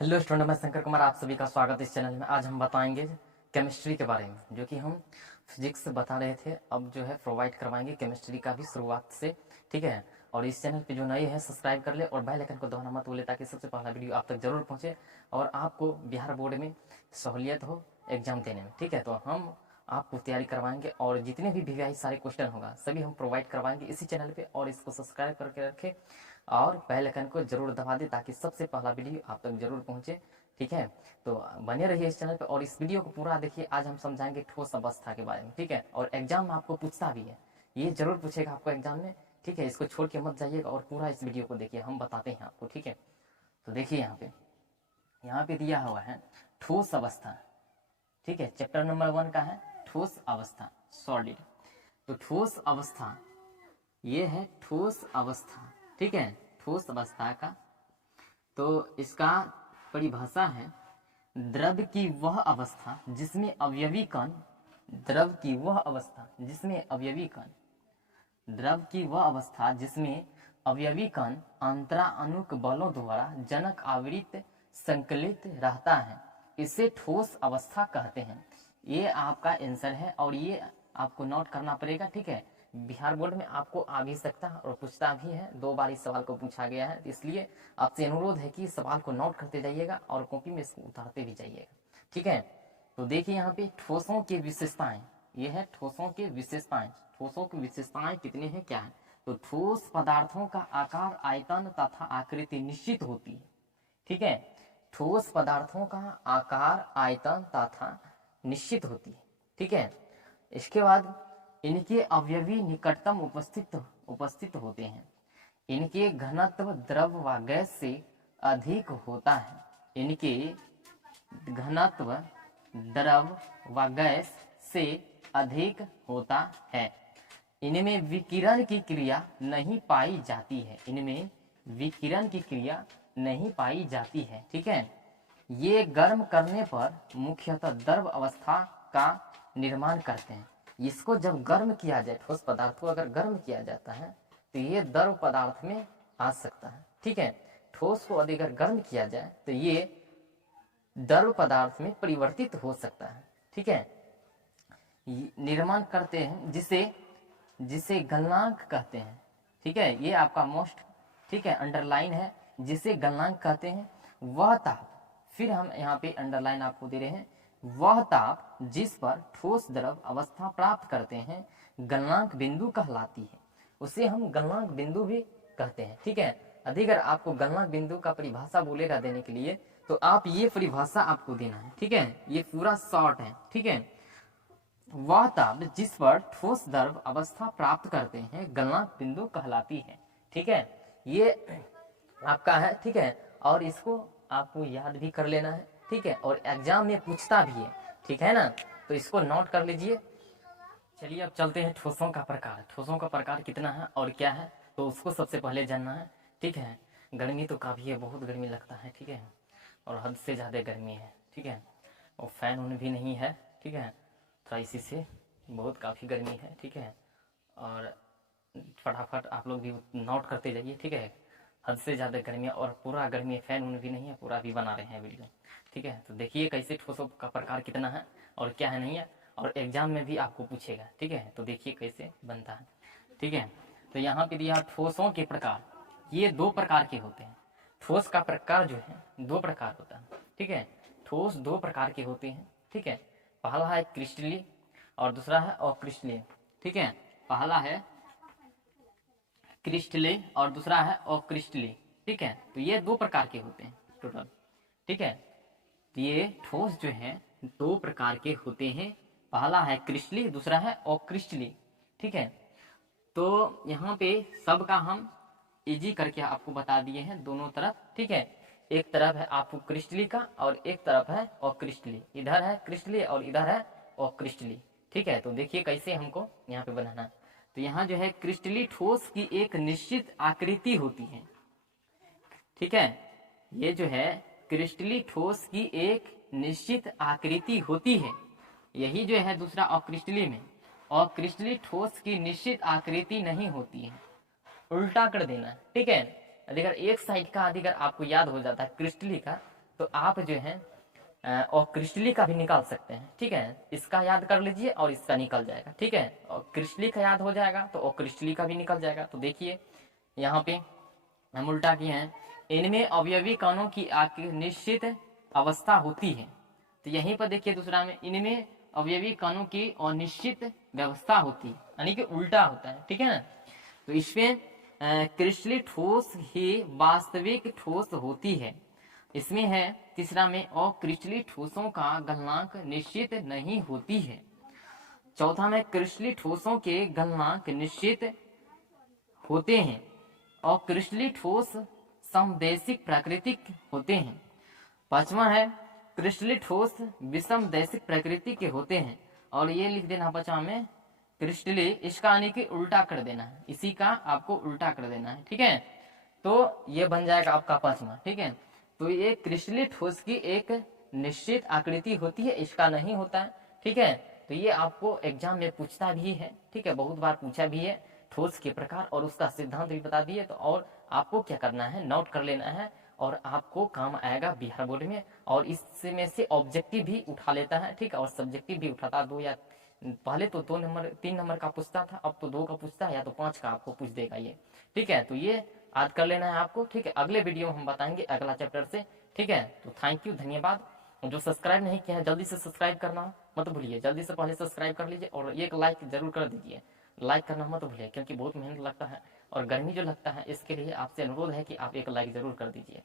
Hello student, मैं शंकर कुमार, आप सभी का स्वागत है इस चैनल में। आज हम बताएंगे केमिस्ट्री के बारे में, जो कि हम फिजिक्स बता रहे थे, अब जो है प्रोवाइड करवाएंगे केमिस्ट्री का भी शुरुआत से। ठीक है, और इस चैनल पे जो नए हैं सब्सक्राइब कर ले और बेल आइकन को दबाना मत भूले, ताकि सबसे पहला वीडियो आप तक जरूर पहुंचे और आपको बिहार बोर्ड में सहूलियत हो एग्जाम देने में। ठीक है, तो हम आपको तैयारी करवाएंगे और जितने भी वीवीआई सारे क्वेश्चन होगा सभी हम प्रोवाइड करवाएंगे इसी चैनल पे। और इसको सब्सक्राइब करके रखें और बेल आइकन को जरूर दबा दें, ताकि सबसे पहला वीडियो आप तक जरूर पहुंचे। ठीक है, तो बने रहिए इस चैनल पे और इस वीडियो को पूरा देखिए। आज हम समझाएंगे ठोस अवस्था के बारे में। ठीक है, और एग्जाम में आपको पूछता भी है, ये जरूर पूछेगा आपको एग्जाम में। ठीक है, इसको छोड़ के मत जाइएगा और पूरा इस वीडियो को देखिए, हम बताते हैं आपको। ठीक है, तो देखिए यहाँ पे दिया हुआ है ठोस अवस्था। ठीक है, चैप्टर नंबर 1 का है ठोस अवस्था, सॉलिड। तो ठोस अवस्था, ये है ठोस अवस्था। ठीक है, ठोस अवस्था का तो इसका परिभाषा है द्रव की वह अवस्था जिसमें अवयवी कण, द्रव की वह अवस्था जिसमें अवयवी कण, द्रव की वह अवस्था जिसमें अवयवी कण अंतराणुक बलों द्वारा जनक आवृत संकलित रहता है, इसे ठोस अवस्था कहते हैं। ये आपका आंसर है और ये आपको नोट करना पड़ेगा। ठीक है, बिहार बोर्ड में आपको आ भी सकता है और पूछता भी है, 2 बार इस सवाल को पूछा गया है, इसलिए आपसे अनुरोध है कि सवाल को नोट करते जाइएगा और कॉपी में इसको उतारते भी जाइएगा। ठीक है, तो देखिए यहाँ पे ठोसों की विशेषताएं, ये है ठोसों की विशेषताएं। ठोसों की विशेषताएं कितने हैं, क्या है? तो ठोस पदार्थों का आकार, आयतन तथा आकृति निश्चित होती है। ठीक है, ठोस पदार्थों का आकार, आयतन तथा निश्चित होती है। ठीक है, इसके बाद इनके अवयवी निकटतम उपस्थित होते हैं। इनके घनत्व द्रव व गैस से अधिक होता है। इनके घनत्व द्रव व गैस से अधिक होता है। इनमें विकिरण की क्रिया नहीं पाई जाती है। इनमें विकिरण की क्रिया नहीं पाई जाती है। ठीक है, ये गर्म करने पर मुख्यतः द्रव अवस्था का निर्माण करते हैं। इसको जब गर्म किया जाए, ठोस पदार्थ को अगर गर्म किया जाता है तो ये द्रव पदार्थ में आ सकता है। ठीक है, ठोस को यदि अगर गर्म किया जाए तो ये द्रव पदार्थ में परिवर्तित हो सकता है। ठीक है, निर्माण करते हैं जिसे गलनांक कहते हैं। ठीक है, ये आपका मोस्ट, ठीक है, अंडरलाइन है, जिसे गलनांक कहते हैं। वह ताप, फिर हम यहाँ पे अंडरलाइन आपको दे रहे हैं, वह ताप जिस पर ठोस द्रव अवस्था प्राप्त करते हैं गलनांक बिंदु कहलाती है। उसे हम गलनांक बिंदु भी कहते हैं। ठीक है, अगर आपको गलनांक बिंदु का परिभाषा बोलेगा देने के लिए तो आप ये परिभाषा आपको देना है। ठीक है, ये पूरा शॉर्ट है। ठीक है, वह ताप जिस पर ठोस द्रव अवस्था प्राप्त करते हैं गलनांक बिंदु कहलाती है। ठीक है, ये आपका है। ठीक है, और इसको आपको याद भी कर लेना है। ठीक है, और एग्जाम में पूछता भी है। ठीक है ना, तो इसको नोट कर लीजिए। चलिए अब चलते हैं ठोसों का प्रकार। ठोसों का प्रकार कितना है और क्या है, तो उसको सबसे पहले जानना है। ठीक है, गर्मी तो काफ़ी है, बहुत गर्मी लगता है। ठीक है, और हद से ज़्यादा गर्मी है। ठीक है, और फैन उन भी नहीं है। ठीक है, थोड़ा इसी से बहुत काफ़ी गर्मी है। ठीक है, और फटाफट आप लोग भी नोट करते जाइए। ठीक है, हद से ज़्यादा गर्मी है और पूरा गर्मी है, फैन उन भी नहीं है, पूरा भी बना रहे हैं वीडियो। ठीक है, तो देखिए कैसे ठोसों का प्रकार कितना है और क्या है नहीं है, और एग्जाम में भी आपको पूछेगा। ठीक है, तो देखिए कैसे बनता है। ठीक है, तो यहाँ पे दिया ठोसों के प्रकार, ये 2 प्रकार के होते हैं। ठोस का प्रकार जो है 2 प्रकार होता है। ठीक है, ठोस 2 प्रकार के होते हैं। ठीक है, पहला है क्रिस्टलीय और दूसरा है अक्रिस्टलीय। ठीक है, पहला है क्रिस्टलीय और दूसरा है अक्रिस्टलीय। ठीक है, तो ये 2 प्रकार के होते हैं टोटल। ठीक है, तो ये ठोस जो है 2 प्रकार के होते हैं, पहला है क्रिस्टलीय, दूसरा है अक्रिस्टलीय। ठीक है, तो यहाँ पे सबका हम इजी करके आपको बता दिए हैं दोनों तरफ। ठीक है, एक तरफ है आपको क्रिस्टलीय का और एक तरफ है अक्रिस्टलीय। इधर है क्रिस्टलीय और इधर है अक्रिस्टलीय। ठीक है, तो देखिए कैसे हमको यहाँ पे बनाना। तो यहाँ जो है क्रिस्टलीय ठोस की एक निश्चित आकृति होती है। ठीक है, ये जो है क्रिस्टलीय ठोस की एक निश्चित आकृति होती है। यही जो है दूसरा अक्रिस्टलीय में, और क्रिस्टलीय ठोस की निश्चित आकृति नहीं होती है, उल्टा कर देना। ठीक है, अगर एक साइड का अगर आपको याद हो जाता है क्रिस्टलीय का, तो आप जो है और क्रिस्टली का भी निकाल सकते हैं, ठीक है। इसका याद कर लीजिए और इसका निकल जाएगा, ठीक है। और क्रिस्टली का याद हो जाएगा तो और क्रिस्टली का भी निकल जाएगा। तो देखिए यहाँ पे हम उल्टा किए हैं, इनमें अवयवी कणों की निश्चित अवस्था होती है। तो यहीं पर देखिए दूसरा में, इनमें अवयवी कणों की अनिश्चित व्यवस्था होती है, यानी कि उल्टा होता है, ठीक है ना। तो इसमें क्रिस्टली ठोस ही वास्तविक ठोस होती है। इसमें है तीसरा में, और क्रिस्टली ठोसों का गलनांक निश्चित नहीं होती है। चौथा में, क्रिस्टली ठोसों के गलनांक निश्चित होते हैं और क्रिस्टली ठोस समदैशिक प्राकृतिक होते हैं। पांचवा है, क्रिस्टली ठोस विषम दैशिक प्रकृति के होते हैं। और ये लिख देना पांचवा में क्रिस्टली, इसका यानी कि उल्टा कर देना है, इसी का आपको उल्टा कर देना है, ठीक है। तो ये बन जाएगा आपका पांचवा, ठीक है। तो ये क्रिस्टली ठोस की एक निश्चित आकृति होती है, इसका नहीं होता है, ठीक है। तो ये आपको एग्जाम में पूछता भी है, ठीक है, बहुत बार पूछा भी है। ठोस के प्रकार और उसका सिद्धांत भी बता दिए। तो और आपको क्या करना है, नोट कर लेना है और आपको काम आएगा बिहार बोर्ड में। और इसमें से ऑब्जेक्टिव भी उठा लेता है, ठीक है, और सब्जेक्टिव भी उठाता। 2 या पहले तो 2 नंबर 3 नंबर का पूछता था, अब तो 2 का पूछता है या तो 5 का आपको पूछ देगा ये, ठीक है। तो ये याद कर लेना है आपको, ठीक है। अगले वीडियो में हम बताएंगे अगला चैप्टर से, ठीक है। तो थैंक यू, धन्यवाद। जो सब्सक्राइब नहीं किया है जल्दी से सब्सक्राइब करना मत भूलिए, जल्दी से पहले सब्सक्राइब कर लीजिए और एक लाइक जरूर कर दीजिए। लाइक करना मत भूलिए क्योंकि बहुत मेहनत लगता है और गर्मी जो लगता है, इसके लिए आपसे अनुरोध है कि आप एक लाइक जरूर कर दीजिए।